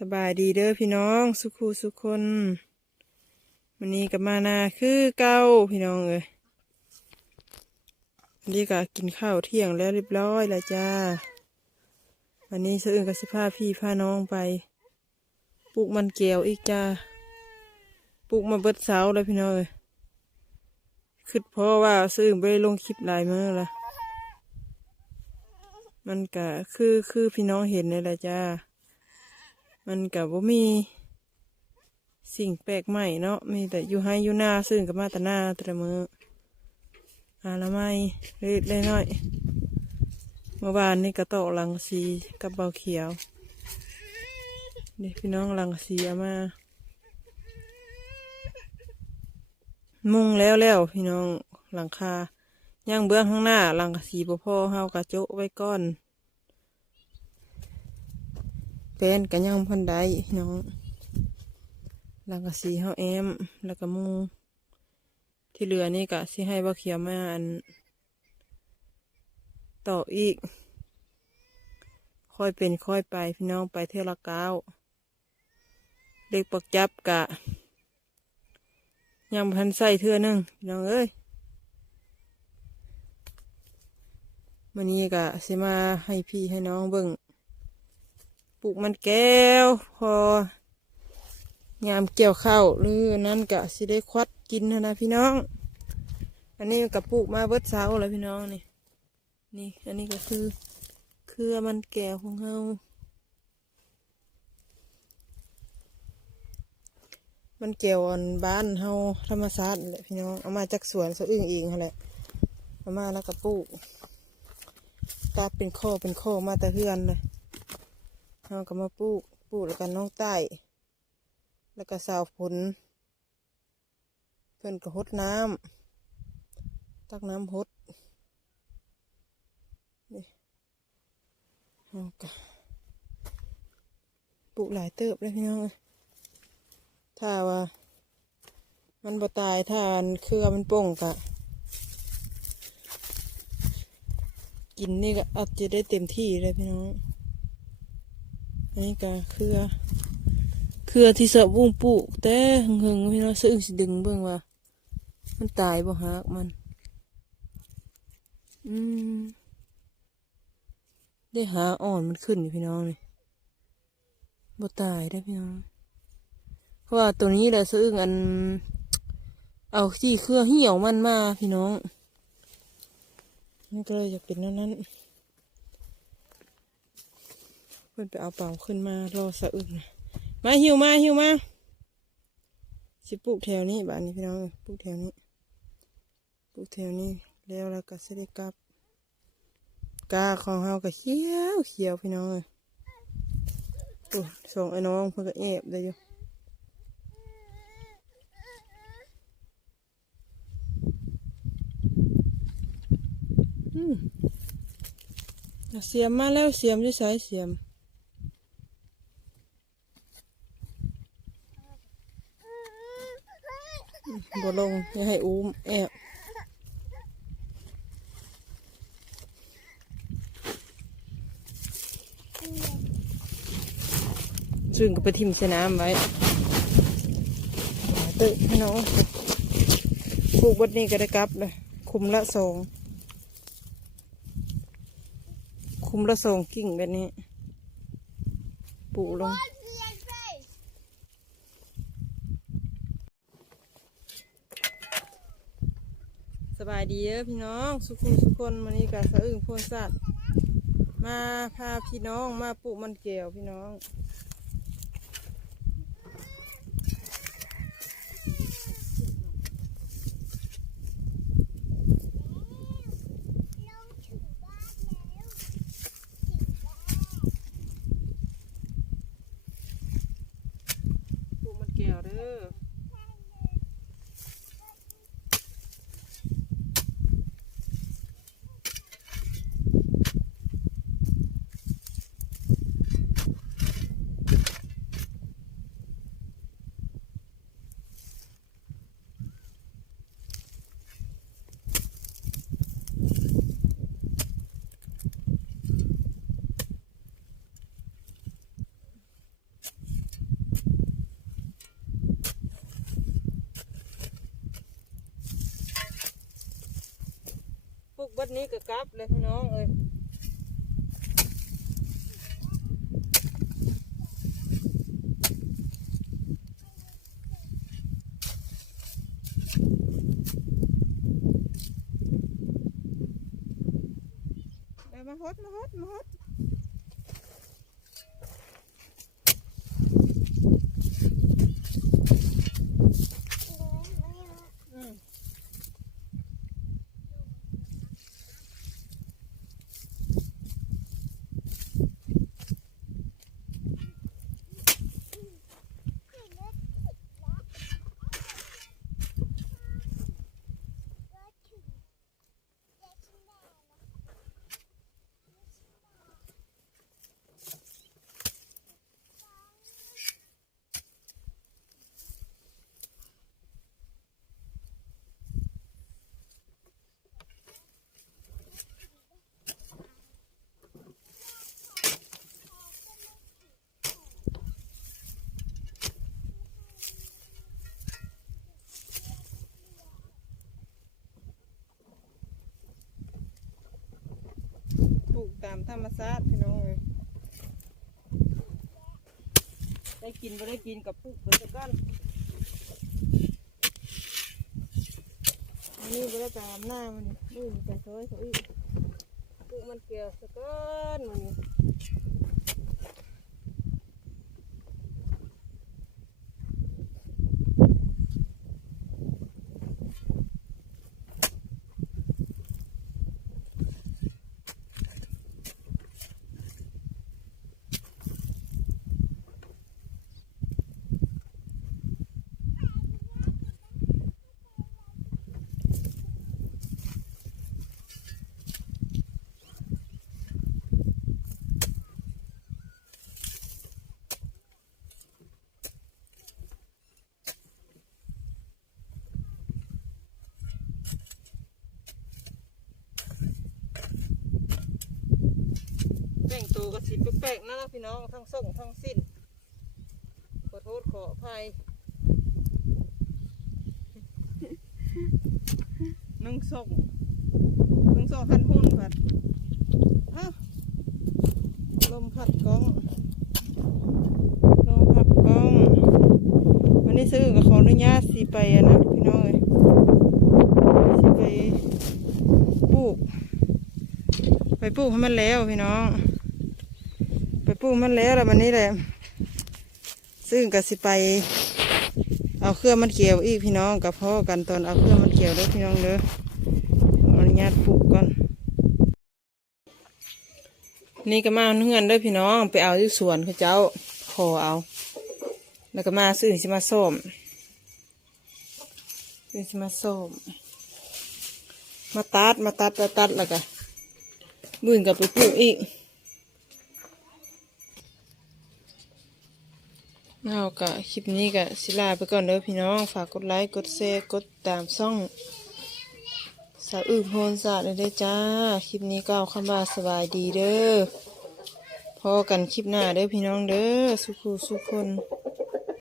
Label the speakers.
Speaker 1: สบายดีเด้อพี่น้อง สุขูสุคนวันนี้กับมานาคือเก้าพี่น้องเอ้ยวันนี้ก็กินข้าวเที่ยงแล้วเรียบร้อยแล้วจ้า วันนี้เสื่อกับสิพาพี่พาน้องไปปลูกมันแก้วอีกจ้าปลูกมาเบิดเสาแล้วพี่น้องเอ้ยคิดเพราะว่าซื้อไปลงคลิปหลายมื้อละมันก็คือคือพี่น้องเห็นเลยแหละจ้า มันกับว่ามีสิ่งแปลกใหม่เนาะมีแต่อยู่ให้อยู่หน้าซึ่งกับมาตหน้าแต่ละมืออาละไม่เล็กได้น้อยเมื่อวานนี่กระโตะลังสีกับเบาเขียวนี่พี่น้องลังสีเอามา มุงแล้วแล้วพี่น้องหลังคาย่างเบื้องข้างหน้าหลังสีบ่พอเฮากระโจไว้ก้อน เป็นกันยังพันไดพี่น้องหลังกะสีเฮาแอม แล้วก็มุงที่เหลือนี่กะสิให้บ่าเขียวมาอัน ต่ออีก ค่อยเป็นค่อยไปพี่น้องไปเท่าละก้าวเด็กปักจับกะยังพันใส่เทื่อนึงพี่น้องเอ้ยวันนี้กะสิมาให้พี่ให้น้องเบิ่ง ปลูกมันแก้ว พอยามเกี่ยวข้าวหรืออันนั้นกะสิได้ควัดกินนะพี่น้อง อันนี้กับปลูกมาเบิดเสาแล้วพี่น้องนี่นี่ อันนี้ก็คือเครือมันแก้วของเฮามันแก้วอันบ้านเฮาธรรมชาติแหละพี่น้องเอามาจากสวนสะอึ้งเองแหละเอามาแล้วก็ปลูกตัดเป็นข้อเป็นข้อมาแต่เฮือนเลย เราก็มาปลูกปลูกแล้วก็น้องใต้ แล้วก็สาวผล เพื่อนก็หดน้ำตักน้ำหดนี่เราก็ปลูกหลายเติบเลยพี่น้องถ้าว่า มันบ่ตายถ้าอันเครือมันป่งกะกินนี่ก็อาจจะได้เต็มที่เลยพี่น้อง นนี้ก็เครือ เครือที่สบุ้งปลูกแต่หึงๆพี่น้องซื้อสิดึงเบิ่งว่า มันตายบ่ฮักมัน อืม ได้หาอ่อนมันขึ้นอยู่พี่น้องนี่บ่ตายได้พี่น้อง เพราะว่าตัวนี้แหละซื้ออัน เอาที่เครือเหี่ยวมันมาพี่น้องมันก็เลยจะเป็นนั้นนั้น เพื่อนไปเอาเป่าขึ้นมารอสะอึกนะมาหิวมาหิวมาสิปลูกแถวนี้บ้านนี้พี่น้องเอ้ยปลูกแถวนี้ปลูกแถวนี้แล้วแล้วก็เสได็กลับกาของเฮาก็เขียวเขียวพี่น้องเอ้ยโอ้ส่งไอ้น้องเพื่อนก็แอบได้อยู่อืมเสียมมาแล้วเสียมจะใช้เสียม บ่ลงอย่าให้อุ้มแอบซึ่งก็ไปทิมสนามไว้ตึกพี่น้องปลูกบดนี้ก็ได้กลับเลยคุมละสองคุมละสองกิ่งแบบนี้ปลูกลง สบายดีเด้อพี่น้องสุขุมสุคนวันนี้กับสะอึ่งโพนสัตว์มาพาพี่น้องมาปลูกมันเกลียวพี่น้อง ดนี้ก็กลับเลยพี่น้องเอ้ยมาฮดมาฮดมาฮดอืม ปลูกตา มชาติพี่น้องเอ้ยได้กินไ่ได้กินกับปุ๊กเพิ่นก้อนอันนี่ไ่ได้ตามหน้ามันนี่นี่ไปเถอยเขาอีกปุ๊กมันเกลียวสะก้อนมันนี่ สิแปลกๆนะพี่น้องทั้งส่งทั้งสิ้นขอโทษขออภัยนุ่งส่งนุ่งส่งพันหุ่นผัดอ้าลมพัดกองลมพัดกองวันนี้ซื้อกับขออนุญาตสิไปนะพี่น้องเอ้ยสิไปปลูกไปปลูกให้มันแล้วพี่น้อง ปลูกมันแล้วแล้ววันนี้แหละ ซึ่งก็สิไป เอาเครื่องมันเกี่ยวอีกพี่น้องกับพ่อกันตอนเอาเครื่องมันเกี่ยวเด้อพี่น้องเด้อขออนุญาตปลูกก่อน นี่ก็มาเอาเงื่อนเด้อพี่น้องไปเอาที่สวนเขาเจ้าขอเอา แล้วก็มาซื้อสิมาส้มซื้อสิมาส้มมาตัดมาตัดตัดตัดแล้วก็มื่นกับไปปลูกอีก เอากะคลิปนี้กะสิลาไปก่อนเด้อพี่น้อง ฝากกดไลค์ กดแชร์ กดตามช่องสาวอึ่งโพนสาดเลยเด้จ้า คลิปนี้ก็เอาคำว่าสบายดีเด้อ พอกันคลิปหน้าเด้อพี่น้องเด้อ สุขุสุขคน